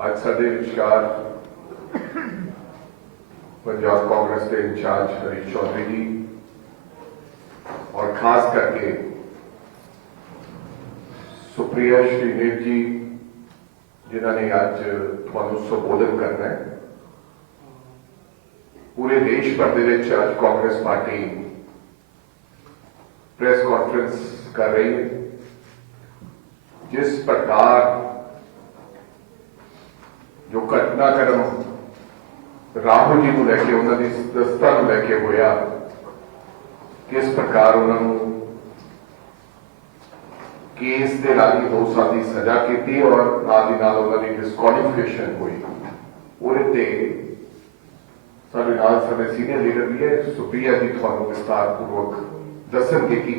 आज साडे विचार पंजाब कांग्रेस के इंचार्ज हरीश चौधरी जी और खास करके सुप्रिया श्रीनेत जी जिन्होंने आज थानू संबोधन करना है। पूरे देश भर के आज कांग्रेस पार्टी प्रेस कॉन्फ्रेंस कर रही है। जिस प्रकार जो घटनाक्रम राहुल जी को लैके उन्होंने सदस्यता को लैके होया, किस प्रकार उन्होंने केस के राही 2 साल की सजा की और नाल उन्होंने डिस्क्वालीफिकेशन हुई। उहदे साडे नाल साडे सीनियर लीडर भी है, सुप्रिया जी थानू विस्तारपूर्वक दसणगे कि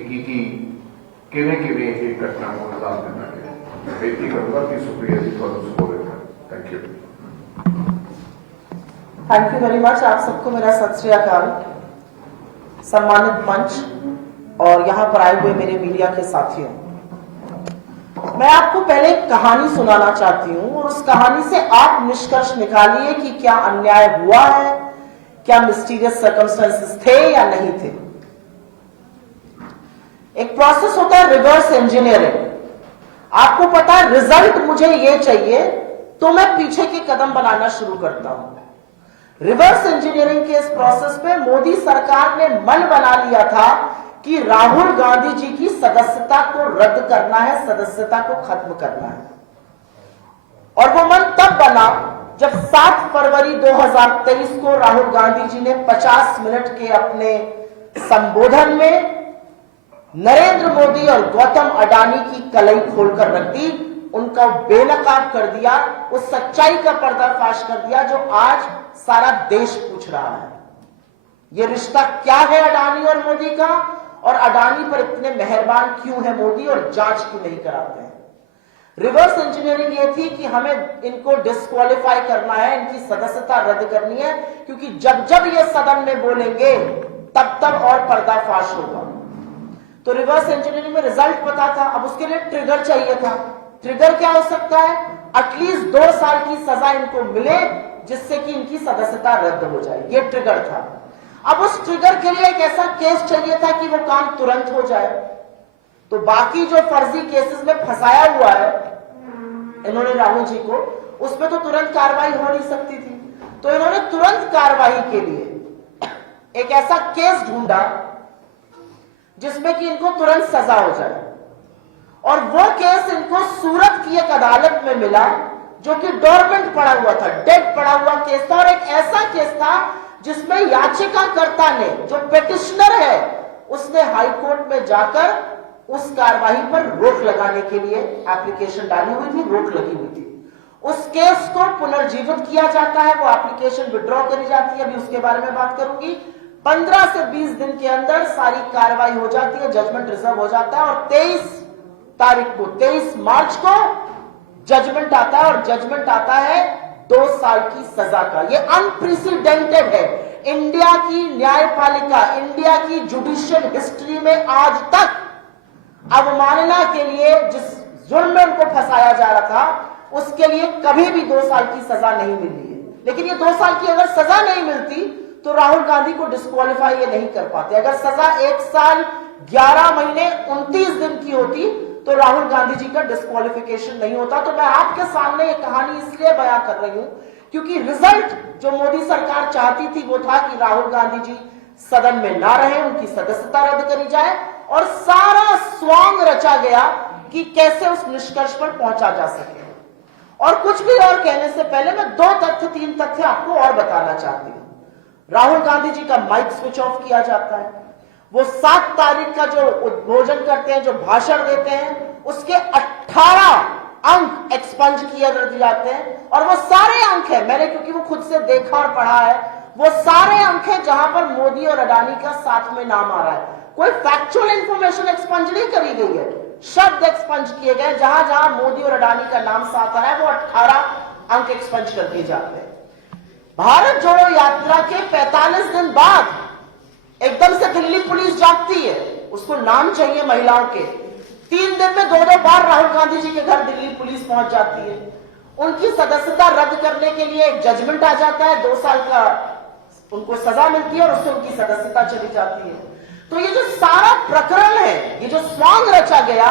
किवें ये घटना को अंजाम देना है। बेनती करूंगा कि सुप्रिया जी थानू संबोधित करें। Thank you. Thank you very much. आप सबको मेरा सत श्री अकाल। सम्मानित मंच और यहां पर आए हुए मेरे मीडिया के साथियों, मैं आपको पहले एक कहानी सुनाना चाहती हूं और उस कहानी से आप निष्कर्ष निकालिए कि क्या अन्याय हुआ है, क्या मिस्टीरियस सर्कमस्टेंसेस थे या नहीं थे। एक प्रोसेस होता है रिवर्स इंजीनियरिंग। आपको पता है रिजल्ट मुझे ये चाहिए तो मैं पीछे के कदम बनाना शुरू करता हूं। रिवर्स इंजीनियरिंग के इस प्रोसेस पे मोदी सरकार ने मन बना लिया था कि राहुल गांधी जी की सदस्यता को रद्द करना है, सदस्यता को खत्म करना है। और वो मन तब बना जब 7 फरवरी 2023 को राहुल गांधी जी ने 50 मिनट के अपने संबोधन में नरेंद्र मोदी और गौतम अडानी की कलई खोलकर रख दी, उनका बेनकाब कर दिया, उस सच्चाई का पर्दाफाश कर दिया जो आज सारा देश पूछ रहा है। यह रिश्ता क्या है अडानी और मोदी का, और अडानी पर इतने मेहरबान क्यों है मोदी और जांच क्यों नहीं कराते हैं। रिवर्स इंजीनियरिंग ये थी कि हमें इनको डिस्क्वालीफाई करना है, इनकी सदस्यता रद्द करनी है, क्योंकि जब जब ये सदन में बोलेंगे तब तब और पर्दाफाश होगा। तो रिवर्स इंजीनियरिंग में रिजल्ट पता था, अब उसके लिए ट्रिगर चाहिए था। ट्रिगर क्या हो सकता है? एटलीस्ट 2 साल की सजा इनको मिले जिससे कि इनकी सदस्यता रद्द हो जाए, ये ट्रिगर था। अब उस ट्रिगर के लिए एक ऐसा केस चाहिए था कि वो काम तुरंत हो जाए। तो बाकी जो फर्जी केसेस में फंसाया हुआ है इन्होंने राहुल जी को, उसमें तो तुरंत कार्रवाई हो नहीं सकती थी। तो इन्होंने तुरंत कार्रवाई के लिए एक ऐसा केस ढूंढा जिसमें कि इनको तुरंत सजा हो जाए। और वो केस इनको सूरत की एक अदालत में मिला जो कि डोरमेंट पड़ा हुआ था, डेड पड़ा हुआ केस था। और एक ऐसा केस था जिसमें याचिकाकर्ता ने, जो पिटिशनर है, उसने हाई कोर्ट में जाकर उस कार्रवाई पर रोक लगाने के लिए एप्लीकेशन डाली हुई थी, रोक लगी हुई थी। उस केस को पुनर्जीवित किया जाता है, वो एप्लीकेशन विड्रॉ करी जाती है, अभी उसके बारे में बात करूंगी। 15 से 20 दिन के अंदर सारी कार्रवाई हो जाती है, जजमेंट रिजर्व हो जाता है और 23 मार्च को जजमेंट आता है। और जजमेंट आता है 2 साल की सजा का। ये अनप्रेसिडेंटेड है इंडिया की न्यायपालिका, इंडिया की जुडिशियल हिस्ट्री में आज तक अवमानना के लिए जिस जुर्म में उनको फंसाया जा रहा था, उसके लिए कभी भी 2 साल की सजा नहीं मिली है। लेकिन ये 2 साल की अगर सजा नहीं मिलती तो राहुल गांधी को डिस्क्वालीफाई ये नहीं कर पाते। अगर सजा 1 साल 11 महीने 29 दिन की होती तो राहुल गांधी जी का डिस्क्वालिफिकेशन नहीं होता। तो मैं आपके सामने ये कहानी इसलिए बयां कर रही हूं क्योंकि रिजल्ट जो मोदी सरकार चाहती थी वो था कि राहुल गांधी जी सदन में ना रहे, उनकी सदस्यता रद्द करी जाए, और सारा स्वांग रचा गया कि कैसे उस निष्कर्ष पर पहुंचा जा सके। और कुछ भी और कहने से पहले मैं 3 तथ्य आपको और बताना चाहती हूं। राहुल गांधी जी का माइक स्विच ऑफ किया जाता है। वो 7 तारीख का जो उद्बोधन करते हैं, जो भाषण देते हैं, उसके 18 अंक एक्सपंज किए जाते हैं। और वो सारे अंक है, मैंने क्योंकि वो खुद से देखा और पढ़ा है, वो सारे अंक है जहां पर मोदी और अडानी का साथ में नाम आ रहा है। कोई फैक्चुअल इंफॉर्मेशन एक्सपंज नहीं करी गई है, शब्द एक्सपंज किए गए। जहां जहां मोदी और अडानी का नाम साथ आ रहा है वो 18 अंक एक्सपंज कर दिए जाते हैं। भारत जोड़ो यात्रा के 45 दिन बाद एकदम से दिल्ली पुलिस जागती है, उसको नाम चाहिए महिलाओं के। 3 दिन में 2-2 बार राहुल गांधी जी के घर दिल्ली पुलिस पहुंच जाती है। उनकी सदस्यता रद्द करने के लिए एक जजमेंट आ जाता है, 2 साल का उनको सजा मिलती है और उससे उनकी सदस्यता चली जाती है। तो ये जो सारा प्रकरण है, ये जो स्वांग रचा गया,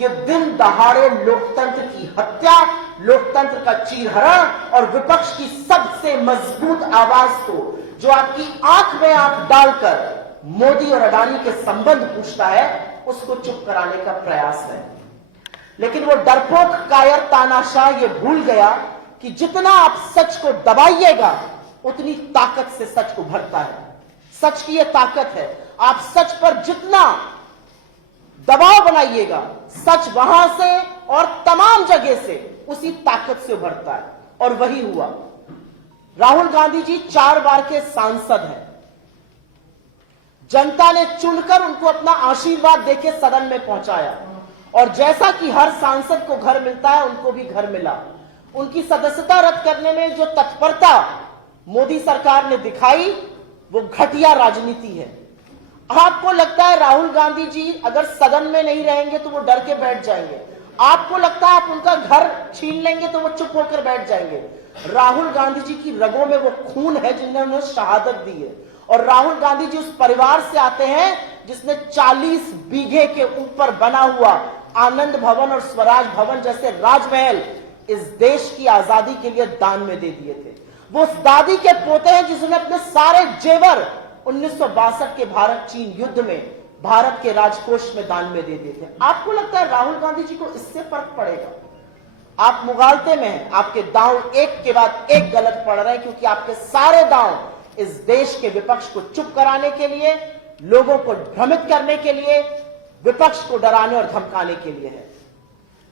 ये दिन दहाड़े लोकतंत्र की हत्या, लोकतंत्र का चीरहरण और विपक्ष की सबसे मजबूत आवाज को, जो आपकी आंख में आंख डालकर मोदी और अडानी के संबंध पूछता है, उसको चुप कराने का प्रयास है। लेकिन वो डरपोक कायर तानाशाह ये भूल गया कि जितना आप सच को दबाइएगा उतनी ताकत से सच उभरता है। सच की ये ताकत है, आप सच पर जितना दबाव बनाइएगा, सच वहां से और तमाम जगह से उसी ताकत से उभरता है। और वही हुआ। राहुल गांधी जी 4 बार के सांसद हैं। जनता ने चुनकर उनको अपना आशीर्वाद देके सदन में पहुंचाया, और जैसा कि हर सांसद को घर मिलता है, उनको भी घर मिला। उनकी सदस्यता रद्द करने में जो तत्परता मोदी सरकार ने दिखाई, वो घटिया राजनीति है। आपको लगता है राहुल गांधी जी अगर सदन में नहीं रहेंगे तो वो डर के बैठ जाएंगे, आपको लगता है आप उनका घर छीन लेंगे तो वो चुप होकर बैठ जाएंगे। राहुल गांधी जी की रगों में वो खून है जिन्होंने उन्हें शहादत दी है, और राहुल गांधी जी उस परिवार से आते हैं जिसने 40 बीघे के ऊपर बना हुआ आनंद भवन और स्वराज भवन जैसे राजमहल इस देश की आजादी के लिए दान में दे दिए थे। वो उस दादी के पोते हैं जिसने अपने सारे जेवर 1962 के भारत चीन युद्ध में भारत के राजकोष में दान में दे दिए थे। आपको लगता है राहुल गांधी जी को इससे फर्क पड़ेगा? आप मुगालते में हैं, आपके दांव एक के बाद एक गलत पड़ रहे हैं, क्योंकि आपके सारे दांव इस देश के विपक्ष को चुप कराने के लिए, लोगों को भ्रमित करने के लिए, विपक्ष को डराने और धमकाने के लिए है।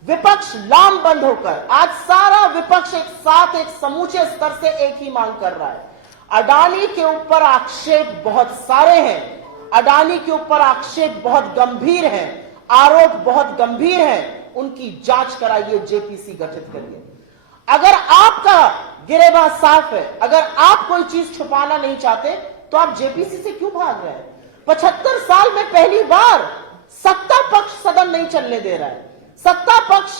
विपक्ष लामबंद होकर आज सारा विपक्ष एक साथ एक समूचे स्तर से एक ही मांग कर रहा है। अडानी के ऊपर आक्षेप बहुत सारे हैं, अडानी के ऊपर आक्षेप बहुत गंभीर हैं, आरोप बहुत गंभीर हैं, उनकी जांच कराइए, जेपीसी गठित करिए। अगर आपका गिरेबान साफ है, अगर आप कोई चीज छुपाना नहीं चाहते, तो आप जेपीसी से क्यों भाग रहे हैं? 75 साल में पहली बार सत्ता पक्ष सदन नहीं चलने दे रहा है। सत्ता पक्ष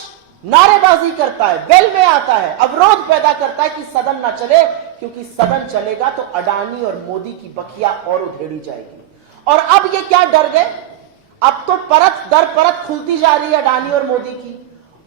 नारेबाजी करता है, बेल में आता है, अवरोध पैदा करता है कि सदन ना चले, क्योंकि सदन चलेगा तो अडानी और मोदी की बखिया और उधेड़ी जाएगी। और अब ये क्या डर गए? अब तो परत दर परत खुलती जा रही है अडानी और मोदी की,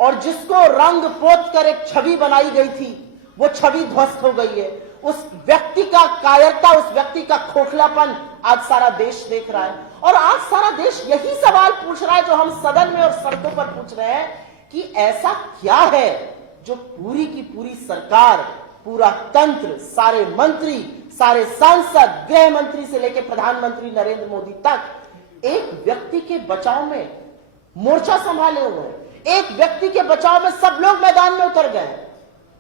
और जिसको रंग पोत कर एक छवि बनाई गई थी, वो छवि ध्वस्त हो गई है। उस व्यक्ति का कायरता, उस व्यक्ति का खोखलापन आज सारा देश देख रहा है। और आज सारा देश यही सवाल पूछ रहा है जो हम सदन में और सड़कों पर पूछ रहे हैं, कि ऐसा क्या है जो पूरी की पूरी सरकार, पूरा तंत्र, सारे मंत्री, सारे सांसद, गृह मंत्री से लेकर प्रधानमंत्री नरेंद्र मोदी तक एक व्यक्ति के बचाव में मोर्चा संभाले हुए हैं। एक व्यक्ति के बचाव में सब लोग मैदान में उतर गए,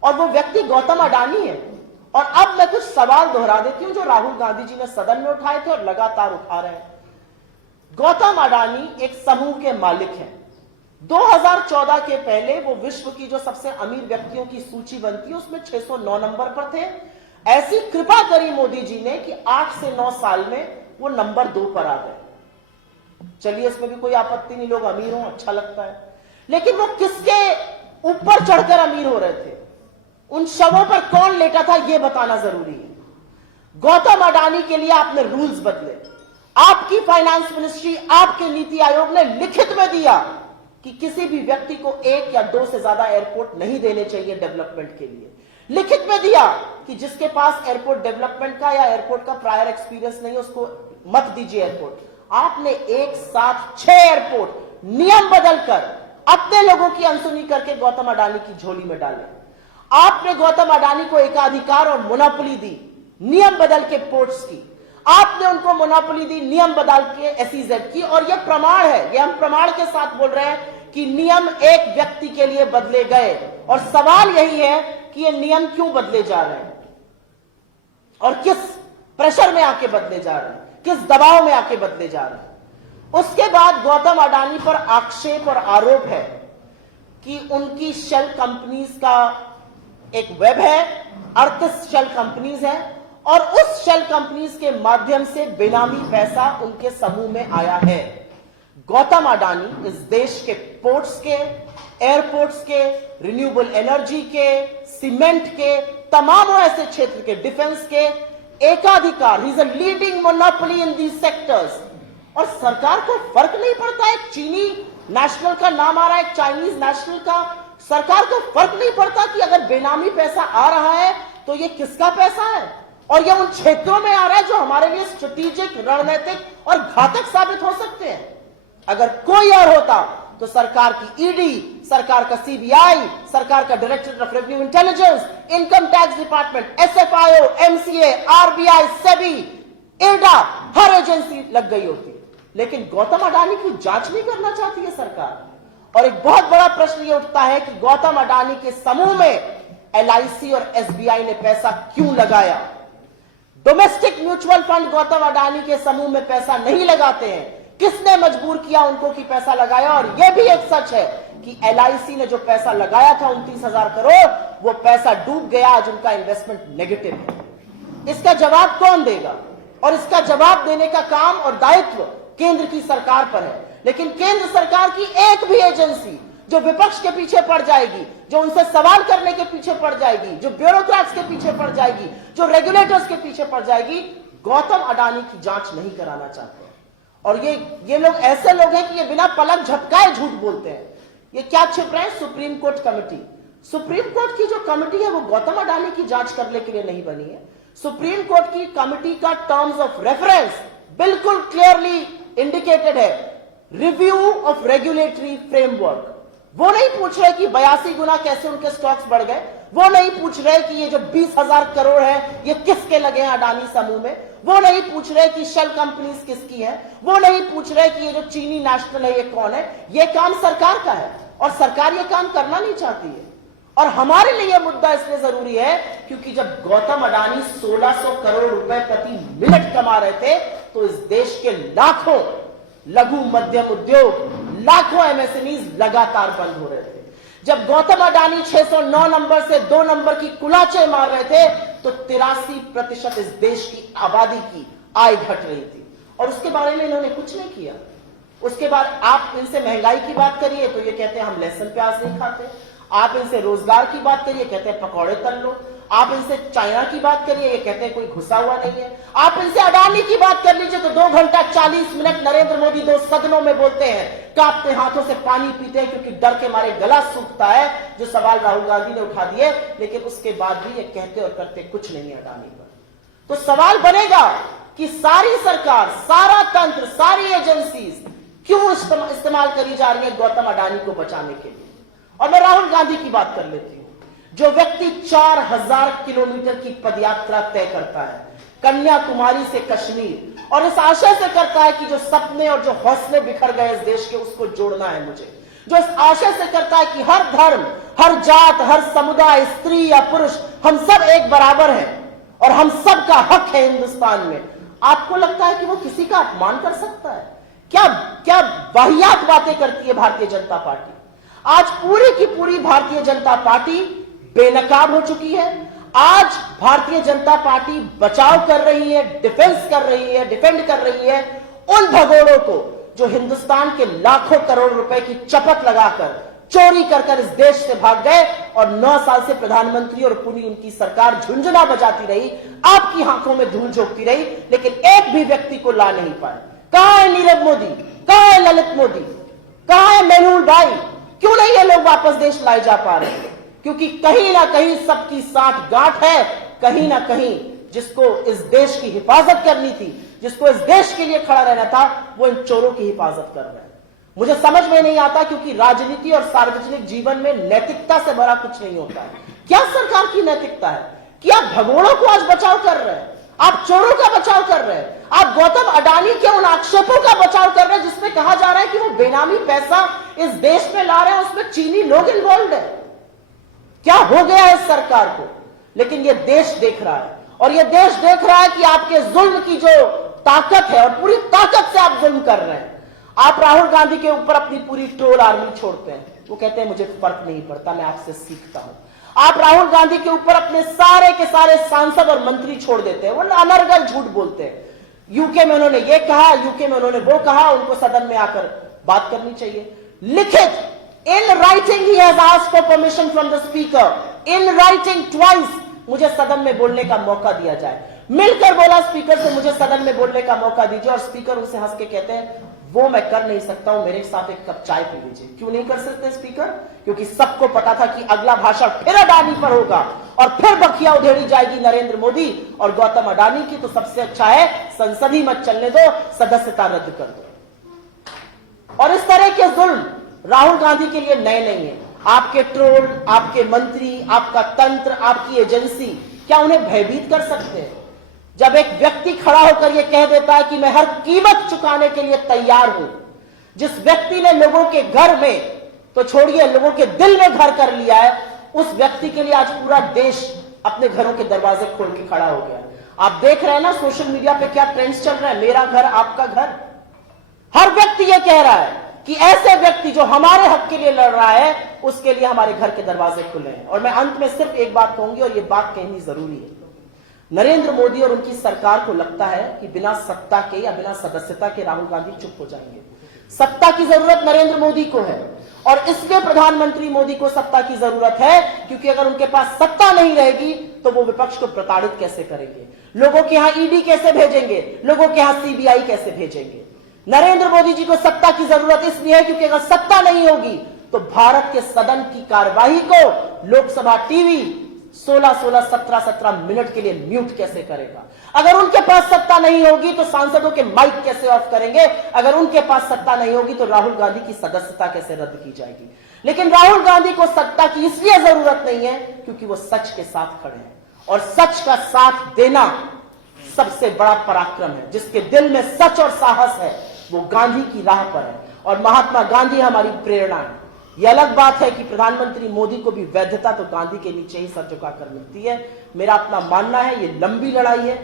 और वो व्यक्ति गौतम अडानी है। और अब मैं कुछ सवाल दोहरा देती हूं जो राहुल गांधी जी ने सदन में उठाए थे और लगातार उठा रहे हैं। गौतम अडानी एक समूह के मालिक हैं। 2014 के पहले वो विश्व की जो सबसे अमीर व्यक्तियों की सूची बनती है, उसमें 609 नंबर पर थे। ऐसी कृपा करी मोदी जी ने कि 8 से 9 साल में वो नंबर 2 पर आ गए। चलिए, इसमें भी कोई आपत्ति नहीं, लोग अमीर हों, अच्छा लगता है। लेकिन वो किसके ऊपर चढ़कर अमीर हो रहे थे? उन शवों पर कौन लेटा था, यह बताना जरूरी है। गौतम अडानी के लिए आपने रूल्स बदले। आपकी फाइनेंस मिनिस्ट्री, आपके नीति आयोग ने लिखित में दिया कि किसी भी व्यक्ति को 1 या 2 से ज्यादा एयरपोर्ट नहीं देने चाहिए डेवलपमेंट के लिए। लिखित में दिया कि जिसके पास एयरपोर्ट डेवलपमेंट का या एयरपोर्ट का प्रायर एक्सपीरियंस नहीं, उसको मत दीजिए एयरपोर्ट। आपने एक साथ 6 एयरपोर्ट नियम बदलकर अपने लोगों की अनसुनी करके गौतम अडानी की झोली में डाले। आपने गौतम अडानी को एकाधिकार और मोनोपोली दी नियम बदल के पोर्ट्स की। आपने उनको मोनोपोली दी नियम बदल के एसईजेड की। और यह प्रमाण है, यह हम प्रमाण के साथ बोल रहे हैं कि नियम एक व्यक्ति के लिए बदले गए। और सवाल यही है कि ये नियम क्यों बदले जा रहे हैं और किस प्रेशर में आके बदले जा रहे हैं, किस दबाव में आके बदले जा रहे हैं। उसके बाद गौतम अडानी पर आक्षेप और आरोप है कि उनकी शेल कंपनीज का एक वेब है, 38 शेल कंपनीज है, और उस शेल कंपनीज के माध्यम से बेनामी पैसा उनके समूह में आया है। गौतम अडानी इस देश के पोर्ट्स के, एयरपोर्ट्स के, रिन्यूएबल एनर्जी के, सीमेंट के, तमाम ऐसे क्षेत्र के, डिफेंस के एकाधिकार, he is a leading monopoly in these sectors. और सरकार को फर्क नहीं पड़ता है, चीनी नेशनल का नाम आ रहा है, चाइनीज नेशनल का, सरकार को फर्क नहीं पड़ता कि अगर बेनामी पैसा आ रहा है तो ये किसका पैसा है, और ये उन क्षेत्रों में आ रहा है जो हमारे लिए स्ट्रेटेजिक, रणनीतिक और घातक साबित हो सकते हैं। अगर कोई और होता तो सरकार की ईडी, सरकार का सीबीआई, सरकार का directorate of revenue intelligence, income tax department, SFIO, MCA, RBI, SEBI, एडा, हर एजेंसी लग गई होती। लेकिन गौतम अडानी की जांच नहीं करना चाहती है सरकार। और एक बहुत बड़ा प्रश्न यह उठता है कि गौतम अडानी के समूह में एलआईसी और एसबीआई ने पैसा क्यों लगाया। Domestic mutual fund Gautam Adani के समूह में पैसा नहीं लगाते हैं। किसने मजबूर किया उनको कि पैसा लगाया। और यह भी एक सच है कि एलआईसी ने जो पैसा लगाया था 29,000 करोड़, वो पैसा डूब गया, आज उनका इन्वेस्टमेंट नेगेटिव है। इसका जवाब कौन देगा? और इसका जवाब देने का काम और दायित्व केंद्र की सरकार पर है। लेकिन केंद्र सरकार की एक भी एजेंसी जो विपक्ष के पीछे पड़ जाएगी, जो उनसे सवाल करने के पीछे पड़ जाएगी, जो ब्यूरोक्रेट्स के पीछे पड़ जाएगी, जो रेगुलेटर्स के पीछे पड़ जाएगी, गौतम अडानी की जांच नहीं कराना चाहते। और ये लोग ऐसे लोग हैं कि ये बिना पलक झपकाए झूठ बोलते हैं। ये क्या छिप रहे हैं? Supreme court committee. Supreme court की जो कमेटी है वो गौतम अडानी की जांच करने के लिए नहीं बनी है। सुप्रीम कोर्ट की कमेटी का टर्म्स ऑफ रेफरेंस बिल्कुल क्लियरली इंडिकेटेड है, रिव्यू ऑफ रेगुलेटरी फ्रेमवर्क। वो नहीं पूछ रहे कि 82 गुना कैसे उनके स्टॉक्स बढ़ गए, वो नहीं पूछ रहे कि ये जो 20,000 करोड़ है ये किसके लगे हैं अडानी समूह में, वो नहीं पूछ रहे कि शेल कंपनीज किसकी है, वो नहीं पूछ रहे कि ये जो चीनी नेशनल है ये कौन है। ये काम सरकार का है और सरकार ये काम करना नहीं चाहती है। और हमारे लिए मुद्दा इसलिए जरूरी है क्योंकि जब गौतम अडानी 1600 करोड़ रुपए प्रति मिनट कमा रहे थे तो इस देश के लाखों लघु मध्यम उद्योग, लाखों एमएसएमईज लगातार बंद हो रहे थे। जब गौतम अडानी 609 नंबर से 2 नंबर की कुलाचे मार रहे थे तो 83% इस देश की आबादी की आय घट रही थी और उसके बारे में इन्होंने कुछ नहीं किया। उसके बाद आप इनसे महंगाई की बात करिए तो ये कहते हैं हम लहसुन प्याज नहीं खाते। आप इनसे रोजगार की बात करिए, कहते हैं पकौड़े तल लो। आप इनसे चाइना की बात करिए, ये कहते हैं कोई घुसा हुआ नहीं है। आप इनसे अडानी की बात कर लीजिए तो 2 घंटा 40 मिनट नरेंद्र मोदी 2 सदनों में बोलते हैं, कांपते हाथों से पानी पीते हैं क्योंकि डर के मारे गला सूखता है। जो सवाल राहुल गांधी ने उठा दिए, लेकिन उसके बाद भी ये कहते और करते कुछ नहीं है अडानी पर। तो सवाल बनेगा कि सारी सरकार, सारा तंत्र, सारी एजेंसीज क्यों इस्तेमाल करी जा रही है गौतम अडानी को बचाने के लिए। और मैं राहुल गांधी की बात कर लेती हूं, जो व्यक्ति 4000 किलोमीटर की पदयात्रा तय करता है कन्याकुमारी से कश्मीर, और इस आशय से करता है कि जो सपने और जो हौसले बिखर गए इस देश के उसको जोड़ना है मुझे, जो इस आशय से करता है कि हर धर्म, हर जात, हर समुदाय, स्त्री या पुरुष, हम सब एक बराबर हैं और हम सब का हक है हिंदुस्तान में। आपको लगता है कि वो किसी का अपमान कर सकता है? क्या वाहियात बातें करती है भारतीय जनता पार्टी। आज पूरी की पूरी भारतीय जनता पार्टी बेनकाब हो चुकी है। आज भारतीय जनता पार्टी बचाव कर रही है, डिफेंस कर रही है, डिफेंड कर रही है उन भगोड़ों को जो हिंदुस्तान के लाखों करोड़ रुपए की चपत लगाकर चोरी कर इस देश से भाग गए और 9 साल से प्रधानमंत्री और पूरी उनकी सरकार झुंझुना बजाती रही, आपकी आंखों में धूल झोंकती रही, लेकिन एक भी व्यक्ति को ला नहीं पाए। कहां है नीरव मोदी, कहां है ललित मोदी, कहां है मेहुल भाई? क्यों नहीं ये लोग वापस देश लाए जा पा रहे हैं? क्योंकि कहीं ना कहीं सबकी साठ गांठ है, कहीं ना कहीं जिसको इस देश की हिफाजत करनी थी, जिसको इस देश के लिए खड़ा रहना था, वो इन चोरों की हिफाजत कर रहे हैं। मुझे समझ में नहीं आता क्योंकि राजनीति और सार्वजनिक जीवन में नैतिकता से बड़ा कुछ नहीं होता है। क्या सरकार की नैतिकता है कि आप भगोड़ों को आज बचाव कर रहे हैं, आप चोरों का बचाव कर रहे हैं, आप गौतम अडानी के उन आक्षेपों का बचाव कर रहे हैं जिसमें कहा जा रहा है कि वो बेनामी पैसा इस देश में ला रहे हैं, उसमें चीनी लोग इन्वॉल्व है। क्या हो गया है इस सरकार को? लेकिन ये देश देख रहा है और ये देश देख रहा है कि आपके जुल्म की जो ताकत है और पूरी ताकत से आप जुल्म कर रहे हैं। आप राहुल गांधी के ऊपर अपनी पूरी ट्रोल आर्मी छोड़ते हैं, वो कहते हैं मुझे फर्क नहीं पड़ता, मैं आपसे सीखता हूं। आप राहुल गांधी के ऊपर अपने सारे के सारे सांसद और मंत्री छोड़ देते हैं, वो अनर्गल झूठ बोलते हैं। यूके में उन्होंने ये कहा, यूके में उन्होंने वो कहा, उनको सदन में आकर बात करनी चाहिए। लिखित In writing, he has asked for permission from the speaker. In writing twice, मुझे सदन में बोलने का मौका दिया जाए। मिलकर बोला स्पीकर से, मुझे सदन में बोलने का मौका दीजिए, और स्पीकर उसे हंस के कहते हैं वो मैं कर नहीं सकता हूं, मेरे साथ एक कप चाय पी लीजिए। क्यों नहीं कर सकते स्पीकर? क्योंकि सबको पता था कि अगला भाषण फिर अडानी पर होगा और फिर बखिया उधेड़ी जाएगी नरेंद्र मोदी और गौतम अडानी की। तो सबसे अच्छा है संसद ही मत चलने दो, सदस्यता रद्द कर दो। और इस तरह के जुल्म राहुल गांधी के लिए नए नहीं है। आपके ट्रोल, आपके मंत्री, आपका तंत्र, आपकी एजेंसी क्या उन्हें भयभीत कर सकते हैं? जब एक व्यक्ति खड़ा होकर यह कह देता है कि मैं हर कीमत चुकाने के लिए तैयार हूं, जिस व्यक्ति ने लोगों के घर में, तो छोड़िए लोगों के दिल में घर कर लिया है, उस व्यक्ति के लिए आज पूरा देश अपने घरों के दरवाजे खोल के खड़ा हो गया। आप देख रहे हैं ना सोशल मीडिया पे क्या ट्रेंड्स चल रहा है, मेरा घर आपका घर। हर व्यक्ति यह कह रहा है कि ऐसे व्यक्ति जो हमारे हक के लिए लड़ रहा है, उसके लिए हमारे घर के दरवाजे खुले हैं। और मैं अंत में सिर्फ एक बात कहूंगी, और यह बात कहनी जरूरी है। नरेंद्र मोदी और उनकी सरकार को लगता है कि बिना सत्ता के या बिना सदस्यता के राहुल गांधी चुप हो जाएंगे। सत्ता की जरूरत नरेंद्र मोदी को है, और इसलिए प्रधानमंत्री मोदी को सत्ता की जरूरत है, क्योंकि अगर उनके पास सत्ता नहीं रहेगी तो वो विपक्ष को प्रताड़ित कैसे करेंगे, लोगों के यहां ईडी कैसे भेजेंगे, लोगों के यहां सीबीआई कैसे भेजेंगे। नरेंद्र मोदी जी को सत्ता की जरूरत इसलिए है क्योंकि अगर सत्ता नहीं होगी तो भारत के सदन की कार्यवाही को लोकसभा टीवी 16-16, 17-17 मिनट के लिए म्यूट कैसे करेगा। अगर उनके पास सत्ता नहीं होगी तो सांसदों के माइक कैसे ऑफ करेंगे। अगर उनके पास सत्ता नहीं होगी तो राहुल गांधी की सदस्यता कैसे रद्द की जाएगी। लेकिन राहुल गांधी को सत्ता की इसलिए जरूरत नहीं है क्योंकि वो सच के साथ खड़े हैं, और सच का साथ देना सबसे बड़ा पराक्रम है। जिसके दिल में सच और साहस है वो गांधी की राह पर है, और महात्मा गांधी हमारी प्रेरणा है। यह अलग बात है कि प्रधानमंत्री मोदी को भी वैधता तो गांधी के नीचे ही सर झुकाकर मिलती है। मेरा अपना मानना है ये लंबी लड़ाई है।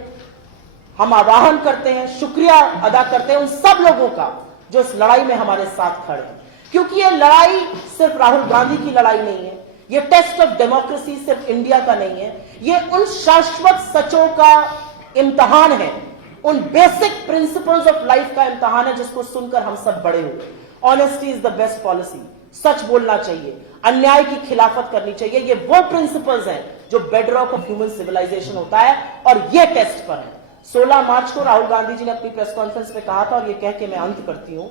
हम आह्वान करते हैं, शुक्रिया अदा करते हैं उन सब लोगों का जो इस लड़ाई में हमारे साथ खड़े हैं, क्योंकि ये लड़ाई सिर्फ राहुल गांधी की लड़ाई नहीं है। ये टेस्ट ऑफ डेमोक्रेसी सिर्फ इंडिया का नहीं है, ये उन शाश्वत सचों का इम्तहान है, उन बेसिक प्रिंसिपल्स ऑफ लाइफ का इम्तहान है जिसको सुनकर हम सब बड़े हुए। Honesty is the best policy. सच बोलना चाहिए, अन्याय की खिलाफत करनी चाहिए। ये वो प्रिंसिपल्स हैं जो बेडरॉक ऑफ ह्यूमन सिविलाइजेशन होता है, और ये टेस्ट पर है। 16 मार्च को राहुल गांधी जी ने अपनी प्रेस कॉन्फ्रेंस में कहा था, और ये कह के मैं अंत करती हूं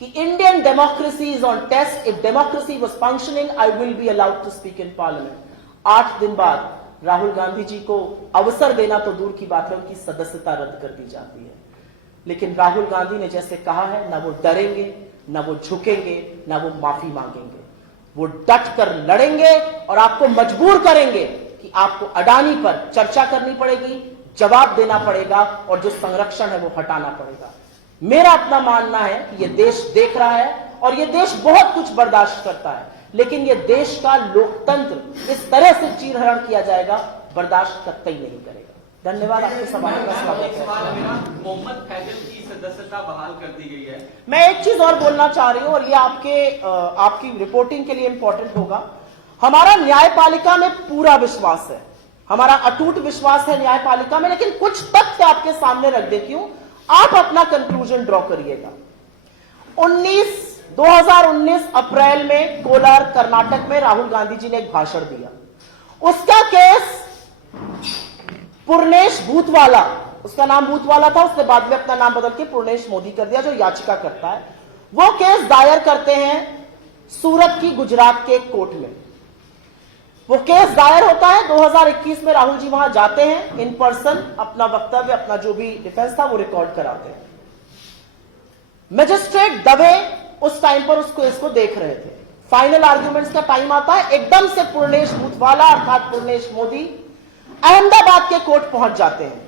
कि Indian democracy is on test. If democracy was functioning I will be allowed to speak in parliament. 8 दिन बाद राहुल गांधी जी को अवसर देना तो दूर की बात है, उनकी सदस्यता रद्द कर दी जाती है। लेकिन राहुल गांधी ने जैसे कहा है, ना वो डरेंगे, ना वो झुकेंगे, ना वो माफी मांगेंगे। वो डट कर लड़ेंगे और आपको मजबूर करेंगे कि आपको अडानी पर चर्चा करनी पड़ेगी, जवाब देना पड़ेगा, और जो संरक्षण है वो हटाना पड़ेगा। मेरा अपना मानना है कि ये देश देख रहा है, और ये देश बहुत कुछ बर्दाश्त करता है, लेकिन ये देश का लोकतंत्र इस तरह से चीरहरण किया जाएगा, बर्दाश्त कतई नहीं करेगा। धन्यवाद। आपके सवाल का स्वागत है। मोहम्मद फैजल की सदस्यता बहाल कर दी गई है। मैं एक चीज और बोलना चाह रही हूं, और ये आपकी रिपोर्टिंग के लिए इंपॉर्टेंट होगा। हमारा न्यायपालिका में पूरा विश्वास है, हमारा अटूट विश्वास है न्यायपालिका में, लेकिन कुछ तथ्य आपके सामने रख देती हूं, आप अपना कंक्लूजन ड्रॉ करिएगा। 2019 अप्रैल में कोलार कर्नाटक में राहुल गांधी जी ने एक भाषण दिया। उसका केस पूर्णेश भूतवाला, उसका नाम भूतवाला था, उसने बाद में अपना नाम बदल के पूर्णेश मोदी कर दिया, जो याचिका करता है। वो केस दायर करते हैं सूरत की गुजरात के कोर्ट में। वो केस दायर होता है 2021 में। राहुल जी वहां जाते हैं इन पर्सन, अपना वक्तव्य, अपना जो भी डिफेंस था वो रिकॉर्ड कराते हैं। मजिस्ट्रेट दवे उस टाइम पर उस केस को देख रहे थे। फाइनल आर्ग्यूमेंट्स का टाइम आता है, एकदम से पूर्णेश भूतवाला अर्थात पूर्णेश मोदी अहमदाबाद के कोर्ट पहुंच जाते हैं,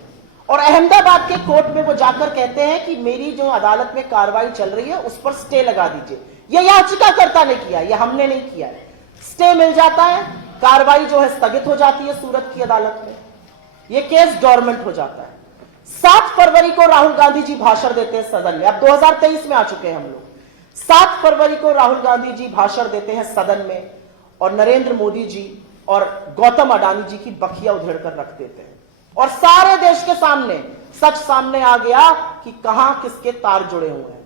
और अहमदाबाद के कोर्ट में वो जाकर कहते हैं कि मेरी जो अदालत में कार्रवाई चल रही है उस पर स्टे लगा दीजिए। यह याचिकाकर्ता ने किया, यह हमने नहीं किया है। स्टे मिल जाता है, कार्रवाई जो है स्थगित हो जाती है सूरत की अदालत में, यह केस डॉर्मेंट हो जाता है। 7 फरवरी को राहुल गांधी जी भाषण देते हैं सदन में। अब 2023 में आ चुके हैं हम लोग। 7 फरवरी को राहुल गांधी जी भाषण देते हैं सदन में, और नरेंद्र मोदी जी और गौतम अडानी जी की बखिया उधेड़ कर रख देते हैं, और सारे देश के सामने सच सामने आ गया कि कहां किसके तार जुड़े हुए हैं।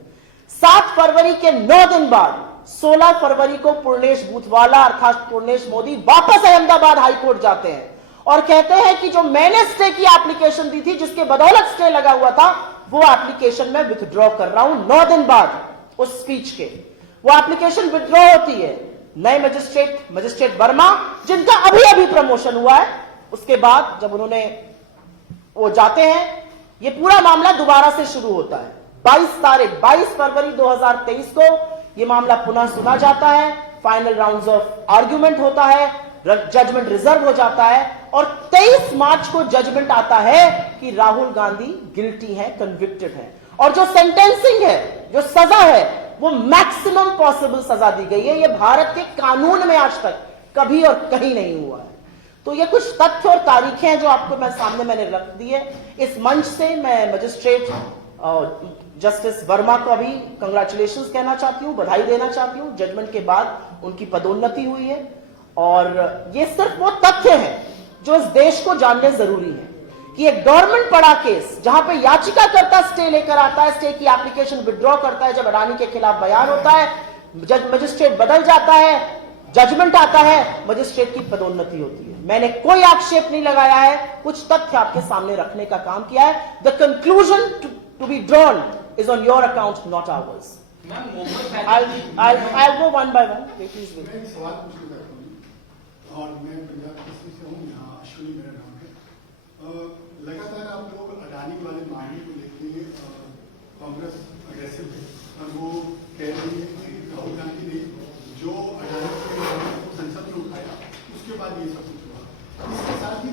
7 फरवरी के 9 दिन बाद 16 फरवरी को पूर्णेश बूथवाला अर्थात पूर्णेश मोदी वापस अहमदाबाद हाईकोर्ट जाते हैं और कहते हैं कि जो मैंने स्टे की एप्लीकेशन दी थी, जिसके बदौलत स्टे लगा हुआ था, वो एप्लीकेशन में विथड्रॉ कर रहा हूं। 9 दिन बाद उस स्पीच के वो एप्लीकेशन विथड्रॉ होती है। नए मजिस्ट्रेट वर्मा, जिनका अभी अभी प्रमोशन हुआ है, उसके बाद जब उन्होंने वो जाते हैं, ये पूरा मामला दोबारा से शुरू होता है। 22 फरवरी 2023 को ये मामला पुनः सुना जाता है, फाइनल राउंड्स ऑफ आर्ग्यूमेंट होता है, जजमेंट रिजर्व हो जाता है और 23 मार्च को जजमेंट आता है कि राहुल गांधी गिल्टी है, कन्विक्टेड है। और जो सेंटेंसिंग है, जो सजा है, वो मैक्सिमम पॉसिबल सजा दी गई है। ये भारत के कानून में आज तक कभी और कहीं नहीं हुआ है। तो ये कुछ तथ्य और तारीखें हैं जो आपको मैंने रख दी है। इस मंच से मैं मजिस्ट्रेट जस्टिस वर्मा को अभी कंग्रेचुलेशंस कहना चाहती हूं, बधाई देना चाहती हूं। जजमेंट के बाद उनकी पदोन्नति हुई है और ये सिर्फ वो तथ्य हैं जो इस देश को जानने जरूरी है कि एक गवर्नमेंट पड़ा केस जहां पे याचिकाकर्ता स्टे लेकर आता है, स्टे की एप्लीकेशन विड्रॉ करता है, जब अडानी के खिलाफ बयान होता है, मजिस्ट्रेट बदल जाता है, जजमेंट आता है, मजिस्ट्रेट की पदोन्नति होती है। मैंने कोई आक्षेप नहीं लगाया है, कुछ तथ्य आपके सामने रखने का काम किया है। The conclusion to be drawn is on your account, not ours. I'll go one by one. Please wait. मैं एक सवाल पूछना चाहता हूँ और मैं पंजाब केसरी से हूँ, यहाँ अश्विनी मेरा नाम है। लगातार आप लोग अडानी वाले मामले को लेके कांग्रेस अग्रेसिव है और वो कह रही है कि राहुल गांधी ने जो अडानी को संसद में उठाया उसके बाद ये सब कुछ हुआ। इसके साथ ही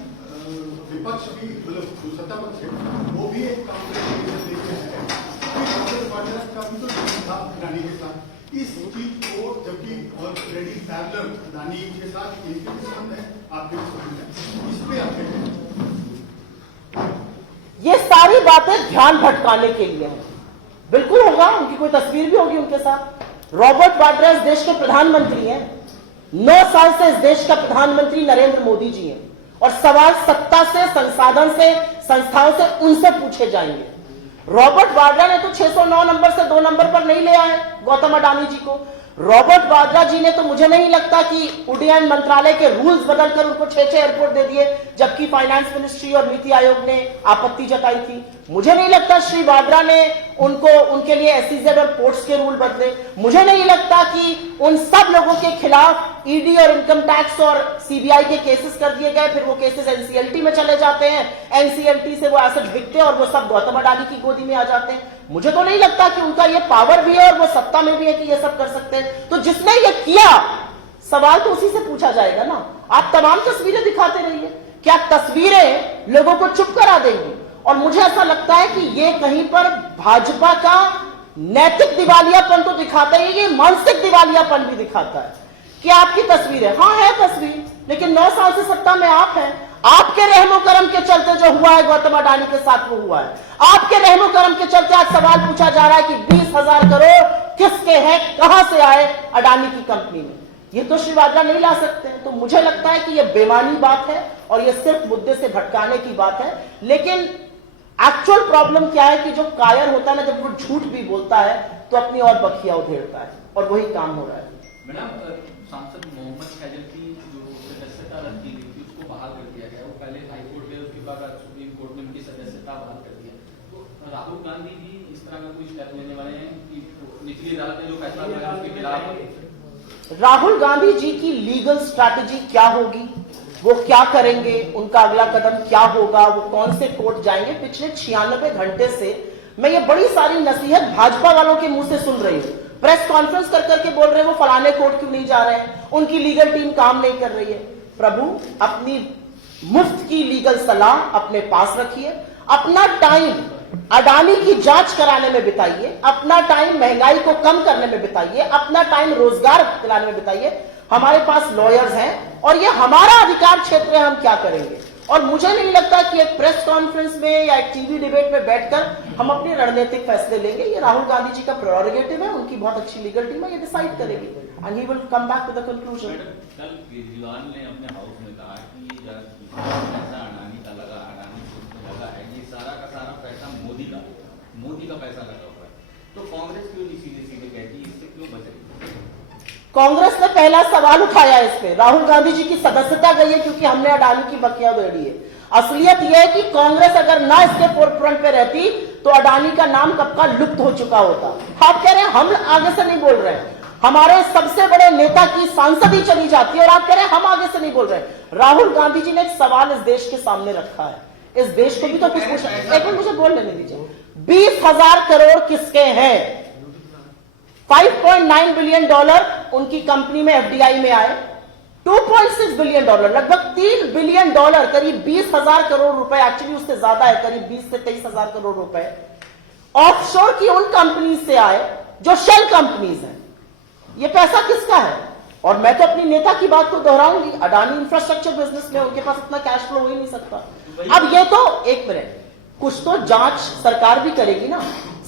विपक्ष भी, मतलब जो सत्ता पक्ष है, वो भी एक कांग्रेस लेके है। का भी तो था अडानी के साथ इस चीज को, जबकि ऑलरेडी पैरेलल अडानी के साथ इनके भी संबंध है, आपके भी संबंध है, इस पे आप ये सारी बातें ध्यान भटकाने के लिए हैं। बिल्कुल होगा, उनकी कोई तस्वीर भी होगी उनके साथ। रॉबर्ट वाड्रा इस देश के प्रधानमंत्री हैं, 9 साल से इस देश का प्रधानमंत्री नरेंद्र मोदी जी हैं और सवाल सत्ता से, संसाधन से, संस्थाओं से उनसे पूछे जाएंगे। रॉबर्ट वाड्रा ने तो 609 नंबर से 2 नंबर पर नहीं ले आए गौतम अडानी जी को। रॉबर्ट वाड्रा जी ने तो मुझे नहीं लगता कि उड्डयन मंत्रालय के रूल्स बदलकर उनको 6 एयरपोर्ट दे दिए, जबकि फाइनेंस मिनिस्ट्री और नीति आयोग ने आपत्ति जताई थी। मुझे नहीं लगता श्री वाड्रा ने उनके लिए एसईजेड और पोर्ट्स के रूल बदले। मुझे नहीं लगता कि उन सब लोगों के खिलाफ ईडी और इनकम टैक्स और सीबीआई के केसेस कर दिए गए, फिर वो केसेस एनसीएलटी में चले जाते हैं, एनसीएलटी से वो एसेट बिकते हैं और वो सब गौतम अडानी की गोदी में आ जाते हैं। मुझे तो नहीं लगता कि उनका ये पावर भी है और वो सत्ता में भी है कि ये सब कर सकते हैं। तो जिसने ये किया, सवाल तो उसी से पूछा जाएगा ना। आप तमाम तस्वीरें दिखाते रहिए, क्या तस्वीरें लोगों को चुप करा देंगी? और मुझे ऐसा लगता है कि ये कहीं पर भाजपा का नैतिक दिवालियापन तो दिखाता है, ये मानसिक दिवालियापन भी दिखाता है कि आपकी तस्वीरें, हाँ है तस्वीर, लेकिन 9 साल से सत्ता में आप हैं। आपके रहमो करम के चलते जो हुआ है गौतम अडानी के साथ, वो हुआ है। आपके रहमो करम के चलते आज सवाल पूछा जा रहा है कि 20,000 करोड़ किसके हैं, कहां से आए अडानी की कंपनी में। ये तो श्री वाड्रा नहीं ला सकते। तो मुझे लगता है कि यह बेमानी बात है और यह सिर्फ मुद्दे से भटकाने की बात है। लेकिन एक्चुअल प्रॉब्लम क्या है कि जो कायर होता है ना, जब वो झूठ भी बोलता है तो अपनी और बखिया उधेड़ता है, और वही काम हो रहा है। मैडम, सांसद मोहम्मद फैजल की जो सदस्यता रद्द की गई थी उसको बहाल कर दिया गया। वो पहले हाईकोर्ट में, उसके बाद सुप्रीम कोर्ट में उनकी सदस्यता बहाल कर दिया। तो राहुल गांधी भी इस तरह का कोई स्टेप लेने वाले हैं कि निचली अदालत ने जो फैसला लिया उसके खिलाफ? राहुल गांधी जी की लीगल स्ट्रैटेजी क्या होगी, वो क्या करेंगे, उनका अगला कदम क्या होगा, वो कौन से कोर्ट जाएंगे, पिछले 96 घंटे से मैं ये बड़ी सारी नसीहत भाजपा वालों के मुंह से सुन रही हूं। प्रेस कॉन्फ्रेंस कर करके बोल रहे हैं वो फलाने कोर्ट क्यों नहीं जा रहे हैं, उनकी लीगल टीम काम नहीं कर रही है। प्रभु, अपनी मुफ्त की लीगल सलाह अपने पास रखिए, अपना टाइम अडानी की जांच कराने में बिताइए, अपना टाइम महंगाई को कम करने में बिताइए, अपना टाइम रोजगार दिलाने में बिताइए। हमारे पास लॉयर्स हैं और ये हमारा अधिकार क्षेत्र है, हम क्या करेंगे। और मुझे नहीं लगता कि एक प्रेस कॉन्फ्रेंस में या एक टीवी डिबेट में बैठकर हम अपने रणनीतिक फैसले लेंगे। ये राहुल गांधी जी का प्रेरोगेटिव है, उनकी बहुत अच्छी लीगल टीम है, ये डिसाइड करेगी and he will come back to the conclusion. कल केजरीवाल ने अपने हाउस में कहा कि पैसा अडानी का लगा, अडानी को लगा है, ये सारा का सारा पैसा मोदी का पैसा लगा हुआ है। तो कांग्रेस क्यों नहीं सीधे सीधे कहती, इससे क्यों बच रही? कांग्रेस ने पहला सवाल उठाया इस पे, राहुल गांधी जी की सदस्यता गई है क्योंकि हमने अडानी की बकिया उधेड़ी है। असलियत यह है कि कांग्रेस अगर ना इसके फोरफ्रंट पे रहती तो अडानी का नाम कब का लुप्त हो चुका होता। आप कह रहे हैं हम आगे से नहीं बोल रहे हैं, हमारे सबसे बड़े नेता की सांसद ही चली जाती है और आप कह रहे हैं हम आगे से नहीं बोल रहे हैं। राहुल गांधी जी ने एक सवाल इस देश के सामने रखा है, इस देश को भी तो कुछ पूछना। एक मिनट मुझे बोल लेने दीजिए। 20,000 करोड़ किसके हैं? 5.9 बिलियन डॉलर उनकी कंपनी में एफडीआई में आए, 2.6 बिलियन डॉलर, लगभग 3 बिलियन डॉलर, करीब 20,000 करोड़ रुपए, एक्चुअली उससे ज्यादा है, करीब 20 से 23,000 करोड़ रुपए ऑफशोर की उन कंपनी से आए जो शेल कंपनीज हैं। ये पैसा किसका है? और मैं तो अपनी नेता की बात को दोहराऊंगी, अडानी इंफ्रास्ट्रक्चर बिजनेस में उनके पास इतना कैश फ्लो हो ही नहीं सकता। अब ये तो एक मिनट, कुछ तो जांच सरकार भी करेगी ना।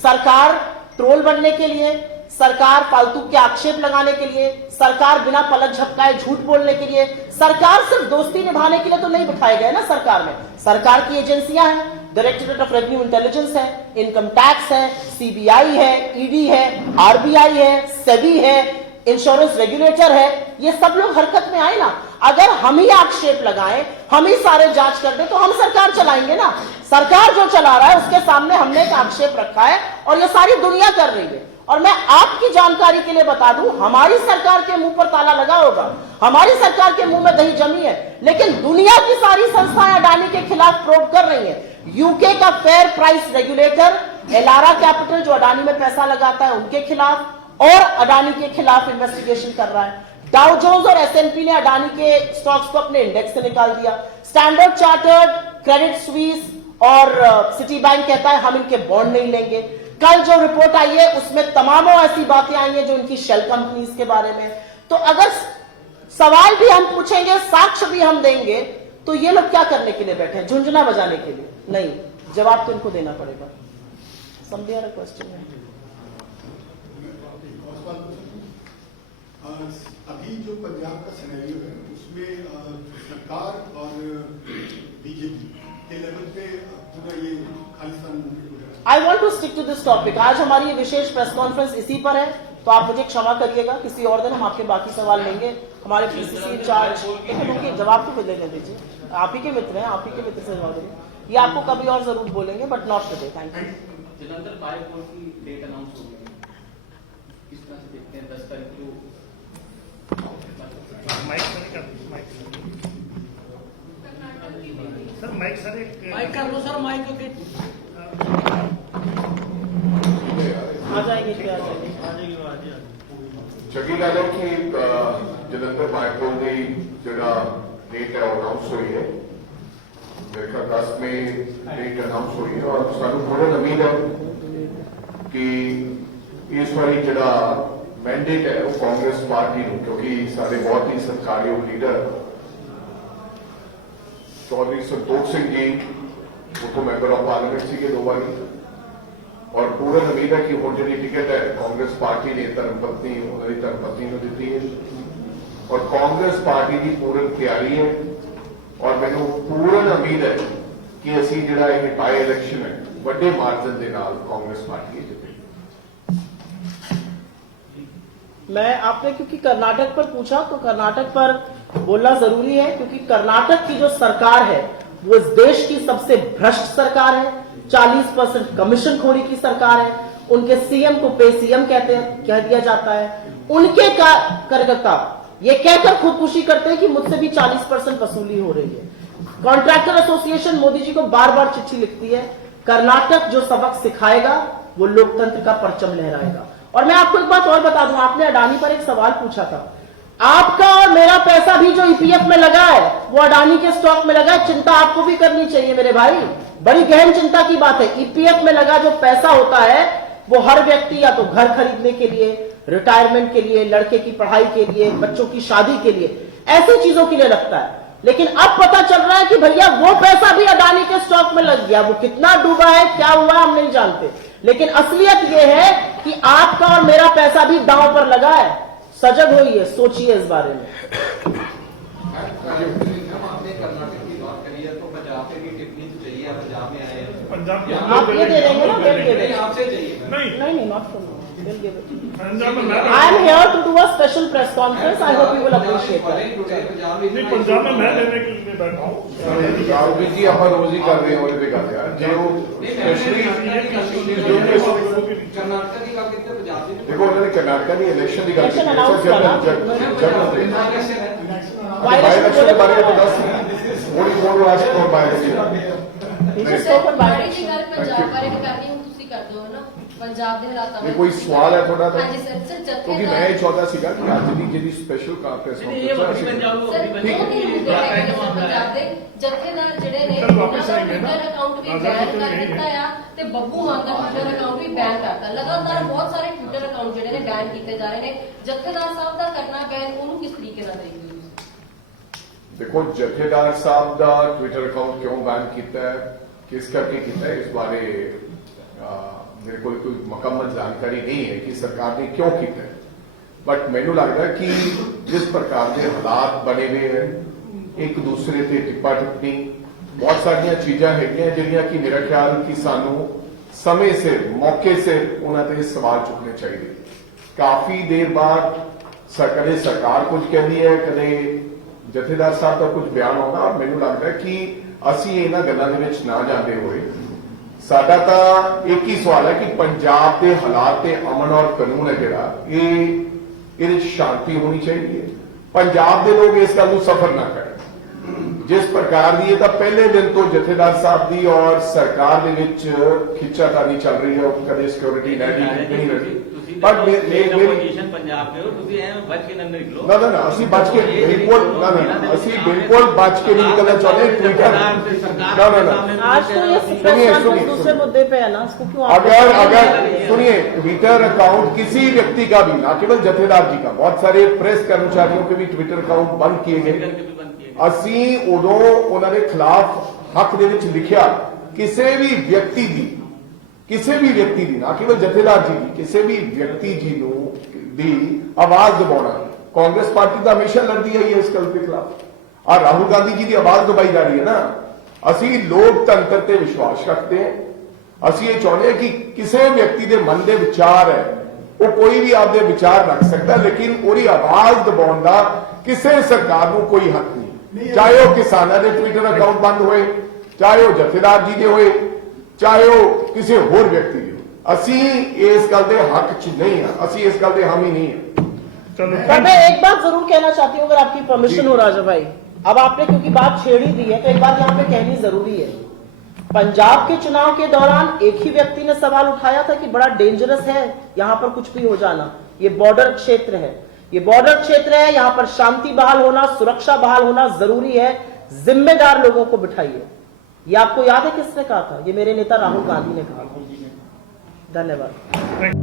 सरकार ट्रोल बनने के लिए, सरकार फालतू के आक्षेप लगाने के लिए, सरकार बिना पलक झपकाए झूठ बोलने के लिए, सरकार सिर्फ दोस्ती निभाने के लिए तो नहीं बिठाए गए ना। सरकार में सरकार की एजेंसियां हैं, डायरेक्टरेट ऑफ रेवेन्यू इंटेलिजेंस है, इनकम टैक्स है, सीबीआई है, ईडी है, आरबीआई है, सेबी है, इंश्योरेंस रेगुलेटर है। ये सब लोग हरकत में आए ना। अगर हम ही आक्षेप लगाएं, हम ही सारे जांच कर दें तो हम सरकार चलाएंगे ना। सरकार जो चला रहा है उसके सामने हमने एक आक्षेप रखा है और ये सारी दुनिया कर रही है। और मैं आपकी जानकारी के लिए बता दूं, हमारी सरकार के मुंह पर ताला लगा होगा, हमारी सरकार के मुंह में दही जमी है, लेकिन दुनिया की सारी संस्थाएं अडानी के खिलाफ प्रोब कर रही हैं। यूके का fair price regulator, Elara capital जो अडानी में पैसा लगाता है उनके खिलाफ और अडानी के खिलाफ इन्वेस्टिगेशन कर रहा है। डाउ जोन्स और एसएनपी ने अडानी के स्टॉक्स को अपने इंडेक्स से निकाल दिया। स्टैंडर्ड चार्टर्ड, क्रेडिट स्विस और सिटी बैंक कहता है हम इनके बॉन्ड नहीं लेंगे। कल जो रिपोर्ट आई है उसमें तमामों ऐसी बातें आई हैं जो इनकी शेल कंपनीज के बारे में। तो अगर सवाल भी हम पूछेंगे, साक्ष्य भी हम देंगे, तो ये लोग क्या करने के लिए बैठे हैं? झुंझुना बजाने के लिए? नहीं, जवाब तो इनको देना पड़ेगा। समझिए क्वेश्चन है। अभी जो पंजाब का सिनेरियो है उसमें सरकार और बीजेपी के लेवल पे पूरा ये Khalistan I want to stick to this topic. आज हमारी ये विशेष प्रेस कॉन्फ्रेंस इसी पर है, तो आप मुझे क्षमा करिएगा, किसी और दिन हम आपके बाकी सवाल लेंगे। हमारे पीसीसी इंचार्ज, लेकिन जवाब तो देने दीजिए, आप ही के मित्र हैं, आप ही के मित्र से जवाब देंगे। ये आपको कभी और जरूर बोलेंगे, but not today. Thank you. Jalandhar bypoll की डेट अनाउंस हो गई, किस तरह से देखते हैं? 10 तारीख को सर माइक सर माइक कर लो सर, माइक को आ जाएंगे, क्या आ जाएंगे? चंगी गल है कि जलंधर बायपोल की जगह डेट है अनाउंस हुई है, मेरे ख्याल 10 में डेट अनाउंस हुई है और सानू पूरी उम्मीद है कि इस बारी जड़ा मैंडेट है वो कांग्रेस पार्टी ਨੂੰ, क्योंकि सारे बहुत ही सत्कारयोग लीडर चौधरी संतोख सिंह जी उतो मैंबर ऑफ पार्लियामेंट से 2 बारी, और पूरी उम्मीद है कि हुण जी टिकट है कांग्रेस पार्टी ने धर्मपत्नी उन्होंने धर्मपत्नी को दी है और कांग्रेस पार्टी की पूरी तैयारी है और मैनू पूरी उम्मीद है कि असी जिहड़ा यह बाय इलैक्शन है बड़े मार्जिन के नाल कांग्रेस पार्टी जिते। मैं आपने क्योंकि कर्नाटक पर पूछा तो कर्नाटक पर बोलना जरूरी है, क्योंकि कर्नाटक की जो सरकार है वो इस देश की सबसे भ्रष्ट सरकार है, 40% कमीशन खोरी की सरकार है। उनके सीएम को पे सीएम कह दिया जाता है। उनके कार्यकर्ता ये कहकर खुदकुशी करते हैं कि मुझसे भी 40% वसूली हो रही है। कॉन्ट्रैक्टर एसोसिएशन मोदी जी को बार बार चिट्ठी लिखती है। कर्नाटक जो सबक सिखाएगा वो लोकतंत्र का परचम लहराएगा। और मैं आपको एक बात और बता दूं, आपने अडानी पर एक सवाल पूछा था। आपका और मेरा पैसा भी जो ईपीएफ में लगा है वो अडानी के स्टॉक में लगा है। चिंता आपको भी करनी चाहिए मेरे भाई, बड़ी गहन चिंता की बात है। ईपीएफ में लगा जो पैसा होता है वो हर व्यक्ति या तो घर खरीदने के लिए, रिटायरमेंट के लिए, लड़के की पढ़ाई के लिए, बच्चों की शादी के लिए, ऐसी चीजों के लिए लगता है। लेकिन अब पता चल रहा है कि भैया वो पैसा भी अडानी के स्टॉक में लग गया। वो कितना डूबा है, क्या हुआ हम नहीं जानते, लेकिन असलियत यह है कि आपका और मेरा पैसा भी दांव पर लगा है। सजग होइए, सोचिए इस बारे में। आपने कर्नाटक की बात करी है तो पंजाब से भी टिप्पणी तो चाहिए, पंजाब में आए हैं, पंजाब आप ये दे देंगे ना, वेट दे देंगे। आपसे चाहिए नहीं नहीं, not from We'll give it. Punjab में मैं I am here to do a special press conference. I hope you will appreciate that. नहीं पंजाब में मैं लेने के लिए बैठा हूँ ਰਾਹੁਲ ਜੀ ਆਪਾਂ ਰੋਜ਼ ਹੀ ਕਰ ਰਹੇ ਹਾਂ ਉਹਦੇ ਤੇ ਗੱਲ ਯਾਰ ਜੇ ਉਹ ਸਪੈਸ਼ਲੀ कर्नाटक की गल कीती पंजाब दी ਦੇਖੋ ਉਹਨਾਂ ਨੇ ਕਰਨਾਟਕਾ ਦੀ ਇਲੈਕਸ਼ਨ ਦੀ ਗੱਲ Election ਕੀਤੀ announce ਜਨਰਲ ਬਾਈ ਇਲੈਕਸ਼ਨ ਦੇ ਬਾਰੇ ਵਿੱਚ ਦੱਸ ਥੋੜੀ ਹੋਰ ਆਸ ਕੋਲ ਬਾਈ election He just spoke on ਮਾੜੀ by ਜੀ ਗੱਲ ਪੰਜਾਬ ਬਾਰੇ ਕਰਨੀ ਹੁਣ ਤੁਸੀਂ ਕਰਦੇ ਹੋ ਨਾ ਪੰਜਾਬ ਦੇ ਹਾਲਾਤਾਂ ਇਹ ਕੋਈ ਸਵਾਲ ਹੈ ਤੁਹਾਡਾ ਤਾਂ ਹਾਂਜੀ ਸਰ ਸਰ ਕਿਉਂਕਿ ਮੈਂ ਇਹ ਚਾਹੁੰਦਾ ਸੀਗਾ ਕਿ ਅੱਜ ਦੀ ਜਿਹੜੀ ਸਪੈਸ਼ਲ ਕਾਨਫਰੰਸ ये वक्त पंजाब को अपनी ठीक है। ਪੰਜਾਬ ਦੇ ਜਥੇਦਾਰ ਜਿਹੜੇ ਨੇ चल वापस ਉਹਨਾਂ ਦਾ आएंगे ना। ਟਵਿੱਟਰ ਅਕਾਊਂਟ ਵੀ आजाद ਬੈਨ तो ਕਰ नहीं है। ਦਿੱਤਾ ਆ ਤੇ ਬੱਬੂ ਮਾਨ ਦਾ ਟਵਿੱਟਰ ਅਕਾਊਂਟ ਵੀ ਬੈਨ ਕਰਤਾ ਲਗਾਤਾਰ ਬਹੁਤ ਸਾਰੇ ਟਵਿੱਟਰ ਅਕਾਊਂਟ ਜਿਹੜੇ ਨੇ ਬੈਨ ਕੀਤੇ ਜਾ ਰਹੇ ਨੇ ਜਥੇਦਾਰ ਸਾਹਿਬ ਦਾ ਕਰਨਾ ਬੈਨ ਉਹਨੂੰ ਕਿਸ ਤਰੀਕੇ ਨਾਲ ਦੇਖਦੇ ਹੋ ਤੁਸੀਂ? ਦੇਖੋ ਜਥੇਦਾਰ ਸਾਹਿਬ ਦਾ ਟਵਿੱਟਰ ਅਕਾਊਂਟ ਕਿਉਂ ਬੈਨ ਕੀਤਾ ਹੈ ਕਿਸ ਕਰਕੇ ਕੀਤਾ ਹੈ ਇਸ ਬਾਰੇ ਮੇਰੇ ਕੋਲ ਕੋਈ ਮੁਕੰਮਲ ਜਾਣਕਾਰੀ ਨਹੀਂ ਹੈ ਕਿ ਸਰਕਾਰ ਨੇ ਕਿਉਂ ਕੀਤਾ ਹੈ ਬਟ ਮੈਨੂੰ ਲੱਗਦਾ ਕਿ ਜਿਸ ਪ੍ਰਕਾਰ ਦੇ ਹਾਲਾਤ ਬਣੇ ਹੋਏ ਹਨ ਇੱਕ ਦੂਸਰੇ ਤੇ ਟਿੱਪਾ ਟਿੱਪਣੀ ਬਹੁਤ ਸਾਰੀਆਂ ਚੀਜ਼ਾਂ ਹੈਗੀਆਂ ਜਿਹੜੀਆਂ ਕਿ ਮੇਰਾ ਖਿਆਲ ਕਿ ਸਾਨੂੰ ਸਮੇਂ ਸਿਰ ਮੌਕੇ ਸਿਰ ਉਹਨਾਂ ਤੇ ਸਵਾਲ ਚੁੱਕਣੇ ਚਾਹੀਦੇ ਕਾਫੀ ਦੇਰ ਬਾਅਦ ਕਦੇ ਸਰਕਾਰ ਕੁਝ ਕਹਿੰਦੀ ਹੈ ਕਦੇ ਜਥੇਦਾਰ ਸਾਹਿਬ ਦਾ ਕੁਝ ਬਿਆਨ ਆਉਂਦਾ ਔਰ ਮੈਨੂੰ ਲੱਗਦਾ ਕਿ ਅਸੀਂ ਇਹਨਾਂ ਗੱਲਾਂ ਦੇ ਵਿੱਚ ਨਾ ਜਾਂਦੇ ਹੋਏ ਸਾਡਾ ਤਾਂ ਇੱਕ ਹੀ ਸਵਾਲ ਹੈ ਕਿ ਪੰਜਾਬ ਦੇ ਹਾਲਾਤ ਤੇ ਅਮਨ ਔਰ ਕਾਨੂੰਨ ਹੈ ਜਿਹੜਾ ਇਹਦੇ ਵਿੱਚ ਸ਼ਾਂਤੀ ਹੋਣੀ ਚਾਹੀਦੀ ਹੈ ਪੰਜਾਬ ਦੇ ਲੋਕ ਇਸ ਗੱਲ ਨੂੰ ਸਫਰ ਨਾ ਕਰਨ ਜਿਸ ਪ੍ਰਕਾਰ ਦੀ ਇਹ ਤਾਂ ਪਹਿਲੇ ਦਿਨ ਤੋਂ ਜਥੇਦਾਰ ਸਾਹਿਬ ਦੀ ਔਰ ਸਰਕਾਰ ਦੇ ਵਿੱਚ ਖਿੱਚਾਤਾਨੀ ਚੱਲ ਰਹੀ ਹੈ ਉਹ ਕਦੇ ਸਿਕਿਉਰਿਟੀ ਨਹੀਂ ਰਹੀ ਪਰ ਮੇਰੀ ਪੋਜੀਸ਼ਨ ਪੰਜਾਬ ਦੇ ਹੋ ਤੁਸੀਂ ਐ ਬਚ ਕੇ ਨਾ ਨਿਕਲੋ ਨਾ ਅਸੀਂ ਬਚ ਕੇ ਬਿਲਕੁਲ ਨਾ ਅਸੀਂ ਬਿਲकुल बच के नहीं निकलना चाहते ट्विटर ना आज तो ये प्रेस कॉन्फ्रेंस दूसरे मुद्दे पे है ना उसको क्यों आप अगर सुनिए ट्विटर अकाउंट किसी व्यक्ति का भी ना केवल जथेदार जी का बहुत सारे प्रेस कर्मचारियों के भी ट्विटर अकाउंट बंद किए गए ਅਸੀਂ ਉਦੋਂ ਉਹਨਾਂ ਦੇ ਖਿਲਾਫ ਹੱਕ ਦੇ ਵਿੱਚ ਲਿਖਿਆ ਕਿਸੇ ਵੀ ਵਿਅਕਤੀ ਦੀ ਨਾ ਕੇਵਲ ਜਥੇਦਾਰ ਜੀ ਦੀ ਕਿਸੇ ਵੀ ਵਿਅਕਤੀ ਜੀ ਨੂੰ ਦੀ ਆਵਾਜ਼ ਦਬਾਉਣਾ ਕਾਂਗਰਸ ਪਾਰਟੀ ਤਾਂ ਹਮੇਸ਼ਾ ਲੜਦੀ ਆਈ ਹੈ ਇਸ ਗੱਲ ਦੇ ਖਿਲਾਫ ਆ ਰਾਹੁਲ ਗਾਂਧੀ ਜੀ ਦੀ ਆਵਾਜ਼ ਦਬਾਈ ਜਾ ਰਹੀ ਹੈ ਨਾ ਅਸੀਂ ਲੋਕਤੰਤਰ ਤੇ ਵਿਸ਼ਵਾਸ ਰੱਖਦੇ ਹਾਂ ਅਸੀਂ ਇਹ ਚਾਹੁੰਦੇ ਹਾਂ ਕਿ ਕਿਸੇ ਵਿਅਕਤੀ ਦੇ ਮਨ ਦੇ ਵਿਚਾਰ ਹੈ ਉਹ ਕੋਈ ਵੀ ਆਪਦੇ ਵਿਚਾਰ ਰੱਖ ਸਕਦਾ ਲੇਕਿਨ ਉਹਦੀ ਆਵਾਜ਼ ਦਬਾਉਣ ਦਾ ਕਿਸੇ ਸਰਕਾਰ ਨੂੰ ਕੋਈ ਹੱਕ ਨਹੀਂ ਚਾਹੇ ਉਹ ਕਿਸਾਨਾਂ ਦੇ ਟਵਿੱਟਰ ਅਕਾਊਂਟ ਬੰਦ ਹੋਏ ਚਾਹੇ ਉਹ ਜਥੇਦਾਰ ਜੀ ਦੇ ਹੋਏ ਚਾਹੇ ਉਹ ਕਿਸੇ ਹੋਰ ਵਿਅਕਤੀ ਦੇ ਅਸੀਂ ਇਸ ਗੱਲ ਦੇ ਹੱਕ 'ਚ ਨਹੀਂ ਹਾਂ ਅਸੀਂ ਇਸ ਗੱਲ ਦੇ ਹਾਮੀ नहीं है चलो पर मैं एक बात जरूर कहना चाहती हूँ अगर आपकी परमिशन हो राजा भाई अब आपने क्योंकि बात छेड़ ही दी है तो एक बात यहाँ पे कहनी जरूरी है पंजाब के चुनाव के दौरान एक ही व्यक्ति ने सवाल उठाया था कि बड़ा डेंजरस है यहाँ पर कुछ भी हो जाना ये बॉर्डर क्षेत्र है ये बॉर्डर क्षेत्र है यहाँ पर शांति बहाल होना सुरक्षा बहाल होना जरूरी है जिम्मेदार लोगों को बिठाइए ये आपको याद है किसने कहा था ये मेरे नेता राहुल गांधी ने कहा धन्यवाद।